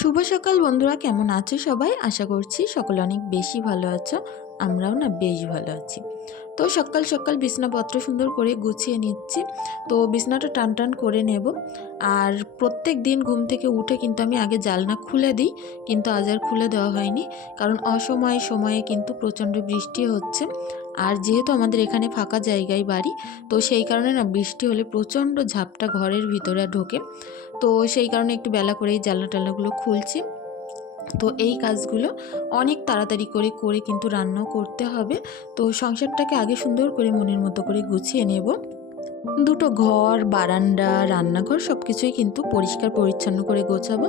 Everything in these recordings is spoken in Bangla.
শুভ সকাল বন্ধুরা, কেমন আছো সবাই? আশা করছি সকলে অনেক বেশি ভালো আছো, আমরাও না বেশ ভালো আছি। তো সকাল সকাল বিছনাপত্র সুন্দর করে গুছিয়ে নিচ্ছি। তো বিছনাটা টান টান করে নেব। আর প্রত্যেক দিন ঘুম থেকে উঠে কিন্তু আমি আগে জালনা খুলে দিই, কিন্তু আজ আর খুলে দেওয়া হয়নি। কারণ অসময়ে সময়ে কিন্তু প্রচণ্ড বৃষ্টি হচ্ছে। আর যেহেতু আমাদের এখানে ফাঁকা জায়গায় বাড়ি, তো সেই কারণে না বৃষ্টি হলে প্রচণ্ড ঝাপটা ঘরের ভিতরে ঢোকে। তো সেই কারণে একটু বেলা করে এই জানলা টালনাগুলো খুলছি। তো এই কাজগুলো অনেক তাড়াতাড়ি করে করে কিন্তু রান্নাও করতে হবে। তো সংসারটাকে আগে সুন্দর করে মনের মতো করে গুছিয়ে নেব। দুটো ঘর, বারান্দা, রান্নাঘর সব কিছুই কিন্তু পরিষ্কার, পরিচ্ছন্ন করে গোছাবো।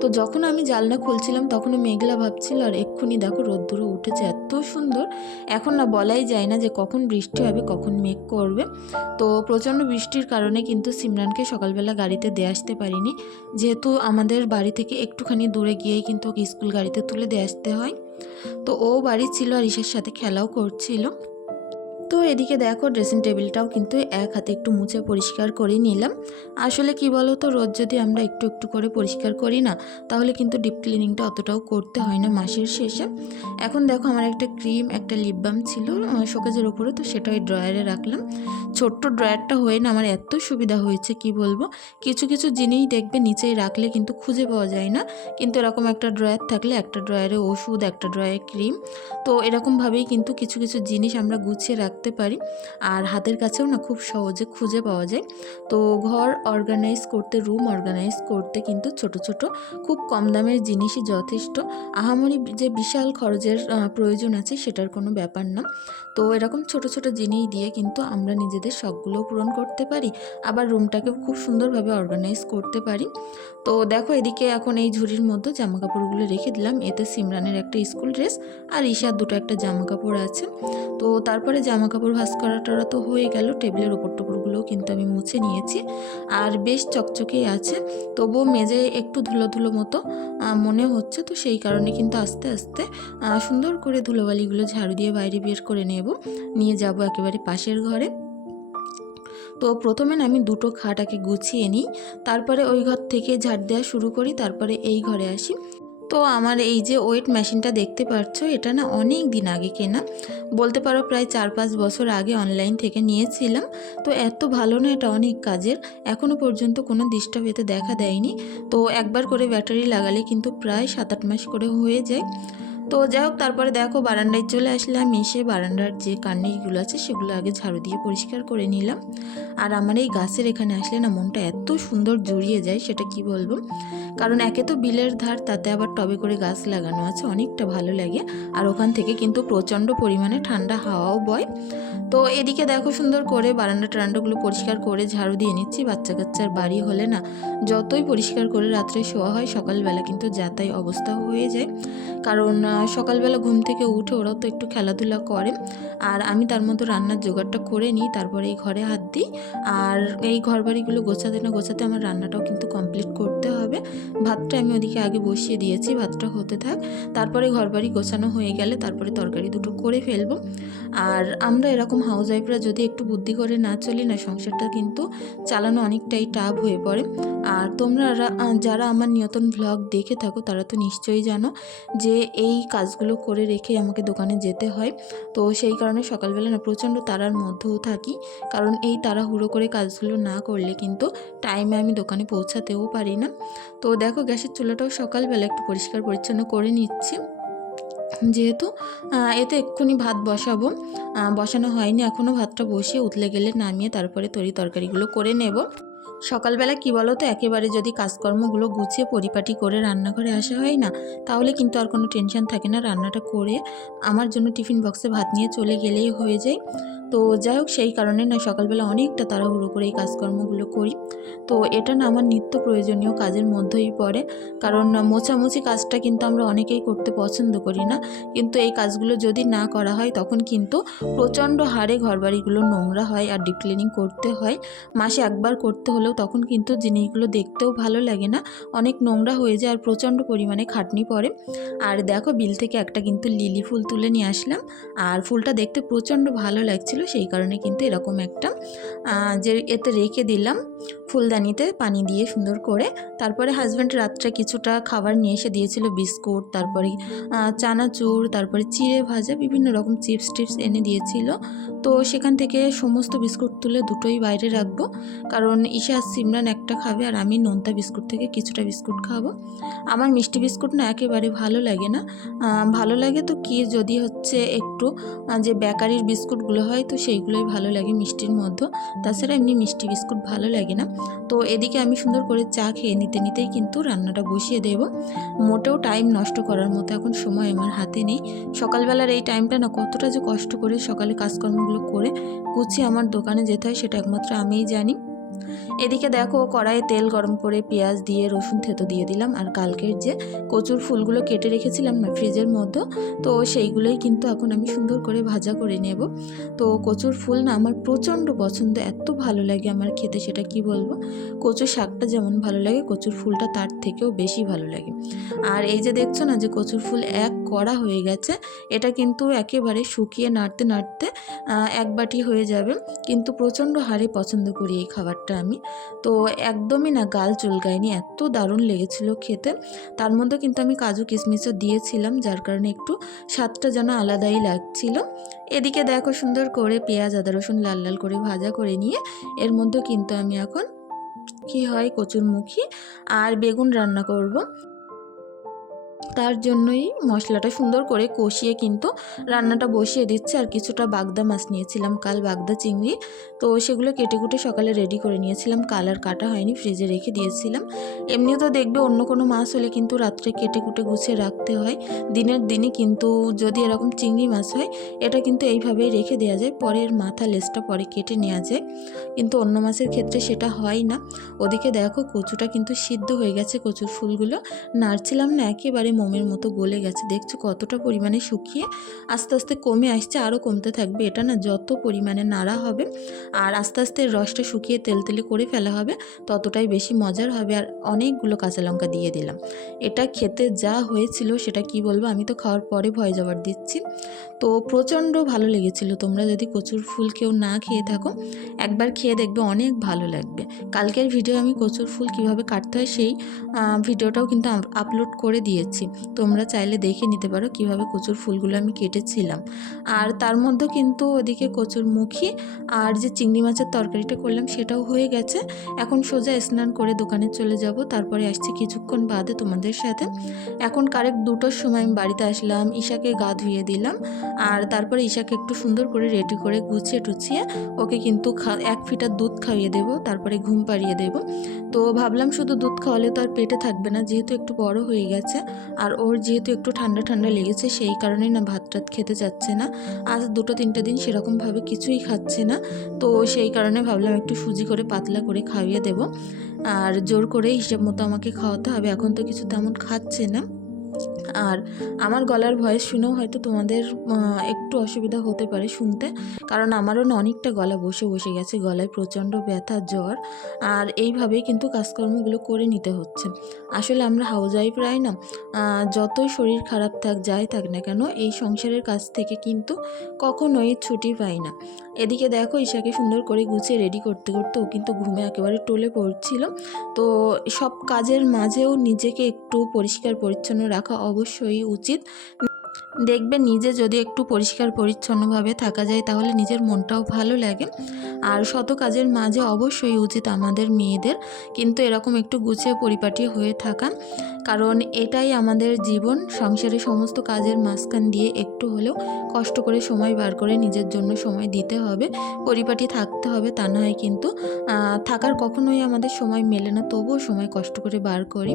তো যখন আমি জালনা খুলছিলাম তখনও মেঘলা ভাবছিল, আর এক্ষুনি দেখো রোদ্দুরও উঠেছে, এত সুন্দর। এখন না বলাই যায় না যে কখন বৃষ্টি হবে, কখন মেঘ করবে। তো প্রচণ্ড বৃষ্টির কারণে কিন্তু সিমরানকে সকালবেলা গাড়িতে দিয়ে আসতে পারিনি। যেহেতু আমাদের বাড়ি থেকে একটুখানি দূরে গিয়েই কিন্তু ওকে স্কুল গাড়িতে তুলে দিয়ে আসতে হয়। তো ও বাড়ি ছিল আর ঈশার সাথে খেলাও করছিল। তো এদিকে দেখো ড্রেসিং টেবিলটাও কিন্তু এক হাতে একটু মুছে পরিষ্কার করে নিলাম। আসলে কি বলো তো রোজ যদি আমরা একটু একটু করে পরিষ্কার করি না, তাহলে কিন্তু ডিপ ক্লিনিংটা অতটাও করতে হয় না মাসের শেষে। এখন দেখো আমার একটা ক্রিম একটা লিপ বাম ছিল শোকেজের ওপরে তো সেটা ওই ড্রয়ারে রাখলাম। ছোট্ট ড্রয়ারটা হয়ে না আমার এত সুবিধা হয়েছে, কি বলব? কিছু কিছু জিনিস দেখবে নিচেই রাখলে কিন্তু খুঁজে পাওয়া যায় না। কিন্তু এরকম একটা ড্রয়ার থাকলে একটা ড্রয়ারে ওষুধ, একটা ড্রয়ারে ক্রিম তো এরকমভাবেই কিন্তু কিছু কিছু জিনিস আমরা গুছিয়ে রাখতে পারি। আর হাতের কাছেও না খুব সহজে খুঁজে পাওয়া যায়। তো ঘর অর্গানাইজ করতে রুম অর্গানাইজ করতে কিন্তু ছোট ছোট, খুব কম দামের জিনিসই যথেষ্ট। আহামরি যে বিশাল খরচের প্রয়োজন আছে সেটার কোনো ব্যাপার না। তো এরকম ছোট ছোট জিনিস দিয়ে কিন্তু আমরা নিজেদের শখগুলোও পূরণ করতে পারি। আবার রুমটাকে খুব সুন্দরভাবে অর্গানাইজ করতে পারি। তো দেখো এদিকে এখন এই ঝুড়ির মধ্যে জামা কাপড়গুলো রেখে দিলাম। এতে সিমরানের একটা স্কুল ড্রেস আর ঈশার দুটো একটা জামা কাপড় আছে। তো তারপরে জামা কাপড় ভাস করা টরা তো হয়ে গেল। টেবিলের ওপর টোপরগুলোও কিন্তু আমি মুছে নিয়েছি। আর বেশ চকচকেই আছে। তবুও মেজে একটু ধুলো ধুলো মতো মনে হচ্ছে। তো সেই কারণে কিন্তু আস্তে আস্তে সুন্দর করে ধুলোবালিগুলো ঝাড়ু দিয়ে বাইরে বের করে নেব। নিয়ে যাব একেবারে পাশের ঘরে। তো প্রথমে আমি দুটো খাট আগে গুছিয়ে নিই। তারপরে ওই ঘর থেকে ঝাড় দেওয়া শুরু করি। তারপরে এই ঘরে আসি। তো আমার এই যে ওয়েট মেশিনটা দেখতে পাচ্ছ এটা না অনেক দিন আগে কেনা। বলতে পারো প্রায় চার পাঁচ বছর আগে অনলাইন থেকে নিয়েছিলাম। তো এত ভালো না এটা অনেক কাজের। এখনও পর্যন্ত কোনো ডিস্টার্ব এতে দেখা দেয়নি। তো একবার করে ব্যাটারি লাগালে কিন্তু প্রায় সাত আট মাস করে হয়ে যায়। তো যাই হোক, তারপরে দেখো বারান্দায় চলে আসলাম, এসে বারান্দার যে কার্নিশগুলো আছে সেগুলো আগে ঝাড়ু দিয়ে পরিষ্কার করে নিলাম। আর আমার এই গাছের এখানে আসলে না মনটা এত সুন্দর জুড়িয়ে যায়, সেটা কি বলব? কারণ একে তো বিলের ধার, তাতে আবার টবে করে গাছ লাগানো আছে, অনেকটা ভালো লাগে। আর ওখান থেকে কিন্তু প্রচণ্ড পরিমাণে ঠান্ডা হাওয়াও বয়। তো এদিকে দেখো সুন্দর করে বারান্দা টারান্ডাগুলো পরিষ্কার করে ঝাড়ু দিয়ে নিচ্ছি বাচ্চা কাচ্চার বাড়ি হলে না যতই পরিষ্কার করে রাত্রে শোয়া হয়, সকালবেলা কিন্তু যাতাই অবস্থা হয়ে যায়। কারণ সকালবেলা ঘুম থেকে উঠে ওরাও তো একটু খেলাধুলা করে। আর আমি তার মতো রান্নার জোগাড়টা করে নিই, তারপরে এই ঘরে হাত দিই। আর এই ঘর বাড়িগুলো গোছাতে না গোছাতে আমার রান্নাটাও কিন্তু কমপ্লিট করতে হবে। ভাতটা আমি ওদিকে আগে বসিয়ে দিয়েছি, ভাতটা হতে থাক। তারপরে ঘর বাড়ি গোছানো হয়ে গেলে তারপরে তরকারি দুটো করে ফেলব। আর আমরা এরকম হাউস ওয়াইফরা যদি একটু বুদ্ধি করে না চলি না, সংসারটা কিন্তু চালানো অনেকটাই টাফ হয়ে পড়ে। আর তোমরা যারা আমার নিয়তন ভ্লগ দেখে থাকো, তারা তো নিশ্চয়ই জানো যে এই কাজগুলো করে রেখে আমাকে দোকানে যেতে হয়। তো সেই কারণে সকালবেলা না প্রচণ্ড তারার মধ্যেও থাকি। কারণ এই তাড়াহুড়ো করে কাজগুলো না করলে কিন্তু টাইমে আমি দোকানে পৌঁছাতেও পারি না। তো দেখো গ্যাসের চুলাটাও সকালবেলা একটু পরিষ্কার পরিচ্ছন্ন করে নিচ্ছি। যেহেতু এতে এক্ষুনি ভাত বসাবো। বসানো হয়নি। এখনও ভাতটা বসিয়ে উতলে গেলে নামিয়ে তারপরে তরি তরকারিগুলো করে নেব। সকালবেলা কি বলো তো একেবারে যদি কাজকর্মগুলো গুছিয়ে পরিপাটি করে রান্নাঘরে আসা হয় না, তাহলে কিন্তু আর কোনো টেনশন থাকে না। রান্নাটা করে আমার জন্য টিফিন বক্সে ভাত নিয়ে চলে গেলেই হয়ে যায়। তো যাই হোক, সেই কারণে না সকালবেলা অনেকটা তাড়াহুড়ো করে এই কাজকর্মগুলো করি। তো এটা না আমার নিত্য প্রয়োজনীয় কাজের মধ্যেই পড়ে। কারণ মোছামুছি কাজটা কিন্তু আমরা অনেকেই করতে পছন্দ করি না। কিন্তু এই কাজগুলো যদি না করা হয়, তখন কিন্তু প্রচণ্ড হারে ঘরবাড়িগুলো নোংরা হয় আর ডিপ ক্লিনিং করতে হয়। মাসে একবার করতে হলেও তখন কিন্তু জিনিসগুলো দেখতেও ভালো লাগে না। অনেক নোংরা হয়ে যায় আর প্রচণ্ড পরিমাণে খাটনি পড়ে। আর দেখো, বিল থেকে একটা কিন্তু লিলি ফুল তুলে নিয়ে আসলাম। আর ফুলটা দেখতে প্রচণ্ড ভালো লাগছিল। সেই কারণে কিন্তু এরকম একটা যে এতে রেখে দিলাম। ফুলদানিতে পানি দিয়ে সুন্দর করে, তারপরে হাজব্যান্ড রাত্রে কিছুটা খাবার নিয়ে এসে দিয়েছিল বিস্কুট, তারপরে চানাচুর, তারপরে চিড়ে ভাজা, বিভিন্ন রকম চিপস টিপস এনে দিয়েছিল। তো সেখান থেকে সমস্ত বিস্কুট তুলে দুটোই বাইরে রাখব। কারণ ঈশা সিমরান একটা খাবে আর আমি নোনতা বিস্কুট থেকে কিছুটা বিস্কুট খাব। আমার মিষ্টি বিস্কুট না একেবারে ভালো লাগে না। ভালো লাগে তো কি যদি হচ্ছে একটু যে বেকারির বিস্কুটগুলো হয় তো সেইগুলোই ভালো লাগে মিষ্টির মধ্যে। তাছাড়া এমনি মিষ্টি বিস্কুট ভালো লাগে না। তো এদিকে আমি সুন্দর করে চা খেয়ে নিতে নিতেই কিন্তু রান্নাটা বসিয়ে দেব। মোটেও টাইম নষ্ট করার মতো এখন সময় আমার হাতে নেই। সকালবেলার এই টাইমটা না কতটা যে কষ্ট করে সকালে কাজকর্মগুলো করে গুছিয়ে আমার দোকানে যেতে হয় সেটা একমাত্র আমিই জানি। এদিকে দেখো, কড়াইয়ে তেল গরম করে পেঁয়াজ দিয়ে, রসুন থেতো দিয়ে দিলাম। আর কালকের যে কচুর ফুলগুলো কেটে রেখেছিলাম না ফ্রিজের মধ্যে তো সেইগুলোই কিন্তু এখন আমি সুন্দর করে ভাজা করে নেব। তো কচুর ফুল না আমার প্রচণ্ড পছন্দ, এত ভালো লাগে আমার খেতে, সেটা কি বলব? কচুর শাকটা যেমন ভালো লাগে, কচুর ফুলটা তার থেকেও বেশি ভালো লাগে। আর এই যে দেখছ না যে কচুর ফুল এক কড়া হয়ে গেছে, এটা কিন্তু একেবারে শুকিয়ে নাড়তে নাড়তে এক বাটি হয়ে যাবে। কিন্তু প্রচণ্ড হারে পছন্দ করি এই খাবারটা। আমি। তো একদমই না, গাল চুলকায়নি, এত দারুণ লেগেছিল খেতে। তার মধ্যে কিন্তু আমি কাজু কিশমিশও দিয়েছিলাম, যার কারণে একটু স্বাদটা যেন আলাদাই লাগছিল। এদিকে দেখো সুন্দর করে পেঁয়াজ, আদা, রসুন লাল লাল করে ভাজা করে নিয়ে, এর মধ্যে কিন্তু আমি এখন কি হয়, কচুরমুখী আর বেগুন রান্না করব। তার জন্যই মশলাটা সুন্দর করে কষিয়ে কিন্তু রান্নাটা বসিয়ে দিচ্ছে। আর কিছুটা বাগদা মাছ নিয়েছিলাম, কাল বাগদা চিংড়ি। তো সেগুলো কেটে কুটে সকালে রেডি করে নিয়েছিলাম। কাল আর কাটা হয়নি ফ্রিজে রেখে দিয়েছিলাম। এমনিও তো দেখবে অন্য কোনো মাছ হলে কিন্তু রাত্রে কেটে কুটে গুছিয়ে রাখতে হয়। দিনের দিনে কিন্তু যদি এরকম চিংড়ি মাছ হয়, এটা কিন্তু এইভাবেই রেখে দেওয়া যায়। পরের মাথা লেসটা পরে কেটে নেওয়া যায়। কিন্তু অন্য মাছের ক্ষেত্রে সেটা হয় না। ওদিকে দেখো কচুটা কিন্তু সিদ্ধ হয়ে গেছে কচুর ফুলগুলো। নাড়ছিলাম না, একেবারে মোমের মতো গলে গেছে। দেখছ কতটা পরিমাণে শুকিয়ে আস্তে আস্তে কমে আসছে আরও কমতে থাকবে। এটা না যত পরিমাণে নাড়া হবে আর আস্তে আস্তে রসটা শুকিয়ে তেল তেলে করে ফেলা হবে, ততটাই বেশি মজার হবে। আর অনেকগুলো কাঁচা লঙ্কা দিয়ে দিলাম। এটা খেতে যা হয়েছিল সেটা কি বলব? আমি তো খাওয়ার পরে ভয় জবাব দিচ্ছি। তো প্রচণ্ড ভালো লেগেছিল। তোমরা যদি কচুর ফুল কেউ না খেয়ে থাকো, একবার খেয়ে দেখবে অনেক ভালো লাগবে। কালকের ভিডিও আমি কচুর ফুল কীভাবে কাটতে হয় সেই ভিডিওটাও কিন্তু আপলোড করে দিয়েছি। তোমরা চাইলে দেখে নিতে পারো কীভাবে কচুর ফুলগুলো আমি কেটেছিলাম। আর তার মধ্যে কিন্তু ওদিকে কচুর মুখী আর যে চিংড়ি মাছের তরকারিটা করলাম সেটাও হয়ে গেছে। এখন সোজা স্নান করে দোকানে চলে যাব, তারপরে আসছি কিছুক্ষণ বাদে তোমাদের সাথে। এখন কারেক্ট দুটোর সময় আমি বাড়িতে আসলাম, ঈশাকে গা ধুয়ে দিলাম আর তারপরে ঈশাকে একটু সুন্দর করে রেডি করে গুছিয়ে টুছিয়ে ওকে কিন্তু এক ফিটার দুধ খাইয়ে দেবো, তারপরে ঘুম পাড়িয়ে দেবো। তো ভাবলাম শুধু দুধ খাওয়ালে তো আর পেটে থাকবে না, যেহেতু একটু বড় হয়ে গেছে আর ওর যেহেতু একটু ঠান্ডা ঠান্ডা লেগেছে, সেই কারণে না ভাত টাত খেতে চাচ্ছে না। আজ দুটো তিনটা দিন সেরকমভাবে কিছুই খাচ্ছে না, তো সেই কারণে ভাবলাম একটু সুজি করে পাতলা করে খাইয়ে দেব। আর জোর করে হিসাব মতো আমাকে খাওয়াতে হবে, এখন তো কিছু তেমন খাচ্ছে না। আর আমার গলার ভয়েস শুনেও হয়তো তোমাদের একটু অসুবিধা হতে পারে শুনতে। কারণ আমারও না অনেকটা গলা বসে বসে গেছে, গলায় প্রচণ্ড ব্যথা, জ্বর। আর এইভাবেই কিন্তু কাজকর্মগুলো করে নিতে হচ্ছে। আসলে আমরা হাউস ওয়াইফরাই না যতই শরীর খারাপ থাক, যাই থাক না কেন, এই সংসারের কাছ থেকে কিন্তু কখনোই ছুটি পাই না। এদিকে দেখো ঈশাকে সুন্দর করে গুছিয়ে রেডি করতে করতে ও কিন্তু ঘুমে একেবারে টলে পড়ছিল। তো সব কাজের মাঝেও নিজেকে একটু পরিষ্কার পরিচ্ছন্ন রাখা অবশ্যই উচিত। দেখবে নিজে যদি একটু পরিষ্কার পরিচ্ছন্নভাবে থাকা যায়, তাহলে নিজের মনটাও ভালো লাগে। আর শত কাজের মাঝে অবশ্যই উচিত আমাদের মেয়েদের কিন্তু এরকম একটু গুছিয়ে পরিপাটি হয়ে থাকা। কারণ এটাই আমাদের জীবন, সংসারে সমস্ত কাজের মাঝখান দিয়ে একটু হলেও কষ্ট করে সময় বার করে নিজের জন্য সময় দিতে হবে, পরিপাটি থাকতে হবে, তা না হয় কিন্তু থাকার কখনোই আমাদের সময় মেলে না, তবুও সময় কষ্ট করে বার করি।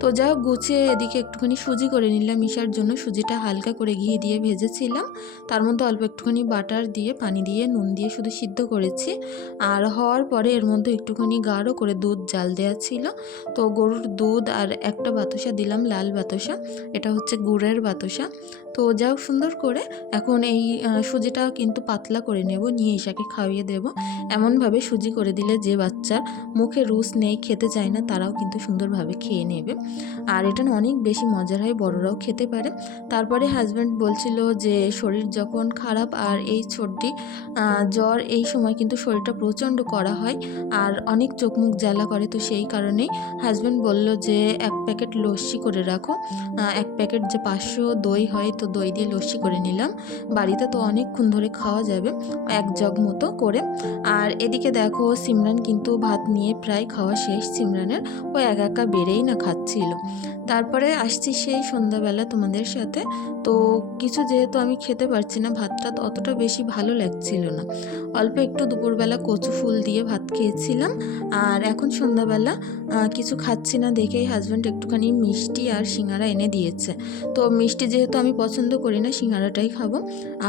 তো যা হোক, গুছিয়ে এদিকে একটুখানি সুজি করে নিলাম মিশার জন্য সুজিটা হালকা করে ঘি দিয়ে ভেজেছিলাম। তার মধ্যে অল্প একটুখানি বাটার দিয়ে, পানি দিয়ে, নুন দিয়ে শুধু সিদ্ধ করেছি। আর হওয়ার পরে এর মধ্যে একটুখানি গাঢ় করে দুধ, জাল দেওয়া ছিল। তো গরুর দুধ আর একটা বাতাসা দিলাম, লাল বাতাসা। এটা হচ্ছে গুড়ের বাতাসা। তো যাও সুন্দর করে এখন এই সুজিটা কিন্তু পাতলা করে নেব, নিয়ে ঈশাকে খাইয়ে দেব। এমনভাবে সুজি করে দিলে যে বাচ্চার মুখে রুচ নেই, খেতে চায় না, তারাও কিন্তু সুন্দরভাবে খেয়ে নেবে। আর এটা অনেক বেশি মজার হয়, বড়রাও খেতে পারে। তারপরে হাজব্যান্ড বলছিল যে, শরীর যখন খারাপ আর এই সর্দি জ্বর, এই সময় কিন্তু শরীরটা প্রচণ্ড করা হয় আর অনেক চোখ মুখ জ্বালা করে। তো সেই কারণেই হাজব্যান্ড বলল যে, এক প্যাকেট লস্যি করে রাখো। এক প্যাকেট যে পাঁচশো দই হয়, তো দই দিয়ে লস্যি করে নিলাম। বাড়িতে তো অনেকক্ষণ ধরে খাওয়া যাবে, এক জগ মতো করে। আর এদিকে দেখো, সিমরান কিন্তু ভাত নিয়ে প্রায় খাওয়া শেষ। সিমরানের ও একা একা বেড়েই না, খাচ্ছিল। তারপরে আসছি সেই সন্ধ্যাবেলা তোমাদের সাথে। তো কিছু যেহেতু আমি খেতে পারছি না, ভাতটা অতটা বেশি ভালো লাগছিল না। অল্প একটু দুপুরবেলা কচু ফুল দিয়ে ভাত খেয়েছিলাম, আর এখন সন্ধ্যাবেলা কিছু খাচ্ছি না দেখেই হাজব্যান্ড একটুখানি মিষ্টি আর সিঙ্গারা এনে দিয়েছে। তো মিষ্টি যেহেতু আমি পছন্দ করি না, সিঙ্গারাটাই খাব।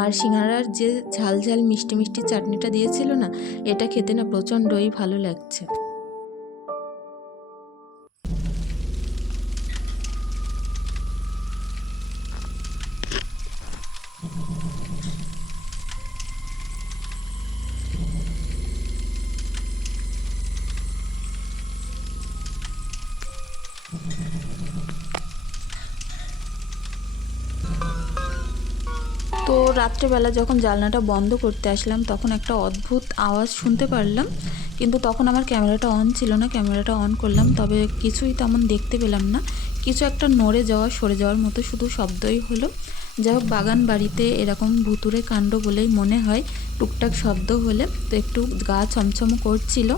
আর সিঙ্গারার যে ঝাল ঝাল মিষ্টি মিষ্টি চাটনিটা দিয়েছিল না, এটা খেতে না প্রচণ্ডই ভালো লাগছে। রাত্রেবেলা যখন জানলাটা বন্ধ করতে আসলাম, তখন একটা অদ্ভুত আওয়াজ শুনতে পারলাম। কিন্তু তখন আমার ক্যামেরাটা অন ছিল না, ক্যামেরাটা অন করলাম। তবে কিছুই তেমন দেখতে পেলাম না। কিছু একটা নড়ে যাওয়া, সরে যাওয়ার মতো শুধু শব্দই হলো। যাই হোক, বাগান বাড়িতে এরকম ভুতুরে কাণ্ড বলেই মনে হয়, টুকটাক শব্দ হলে। তো একটু গা ছমছম করছিল।